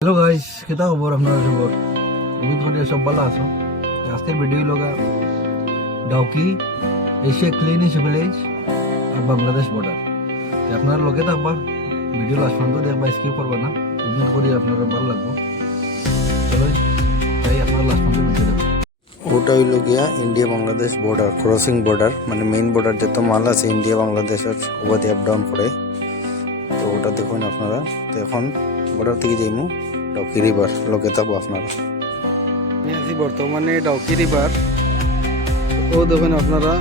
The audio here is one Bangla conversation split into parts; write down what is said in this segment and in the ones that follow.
হ্যালো গাইস, কেতা খবর আপনারা সবার? উমিদ করি সব ভালো আছো। আজকের ভিডিও লগা ডাউকি এশিয়া ক্লিনিশ ভিলেজ আর বাংলাদেশ বর্ডার। আপনারা লগে থাকবা, ভিডিও লাস্ট পর্যন্ত দেখবা, স্কিপ করবা না। উমিদ করি আপনারা ভালো লাগবো। চলো তাই আপনারা লাস্ট পর্যন্ত ভিডিও দেখো। ওটা হইল গিয়া India Bangladesh border, crossing border, মানে মেইন বর্ডার যত মাল আছে ইন্ডিয়া বাংলাদেশের ওভার দিয়ে আপ ডাউন করে। তো ওটা দেখুন আপনারা। তো এখন বর্ডার থেকে যাইমু ডাউকি রিভার, লোকে থাকবো আপনারা। আমি আছি বর্তমানে ডাউকি রিভার। ও দেখুন আপনারা,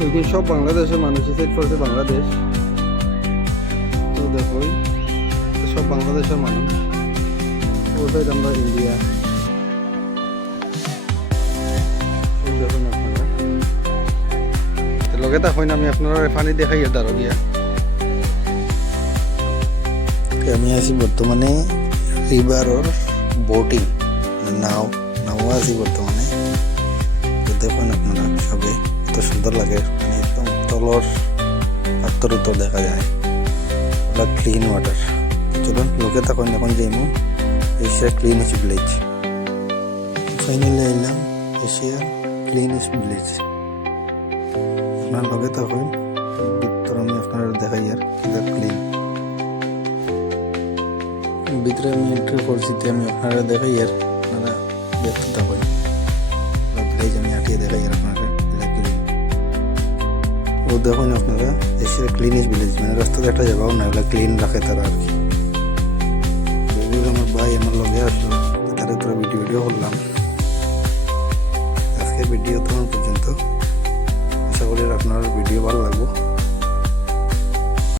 ওইগুলো সব বাংলাদেশের মানুষ, সাইড করছে বাংলাদেশ। তো দেখুন সব বাংলাদেশের মানুষ, ও সাইড আমরা ইন্ডিয়া। দেখুন আপনারা লগে দেখুন, আমি আপনারা পানি দেখাই দাঁড়ো গিয়া। আমি আছি বর্তমানে রিভারর বোটিং, নাও আছি বর্তমানে। তো দেখুন আপনারা সবে এত সুন্দর লাগে, মানে একদম তলর পাত্তর উত্তর দেখা যায়, ওটা ক্লিন ওয়াটার। চলুন লোকে তখন এখন যাইমু এশিয়া ক্লিনিশ ভিলেজ। ফাইনালি আইলাম এশিয়া ক্লিনিশ ভিলেজ। আপনার লগে তখন ভিতরে আমি আপনারা দেখাই আর ক্লিন। ভিতরে আমি এন্ট্রি করছি, আমি আপনারা দেখাই আর আপনারা দেখতে থাকুন। ভিলেজ আমি আটিয়ে দেখাই আর আপনারা ক্লিন। ও দেখুন আপনারা এশিয়া ক্লিনিশ ভিলেজ, মানে রাস্তাতে একটা জায়গাও না, ওগুলো ক্লিন রাখে তারা আর কি। আমার ভাই আমার লগে আসলো, তারা তোরা ভিডিও করলাম। আজকের ভিডিও তখন পর্যন্ত, আশা করি আপনার ভিডিও ভালো লাগবে।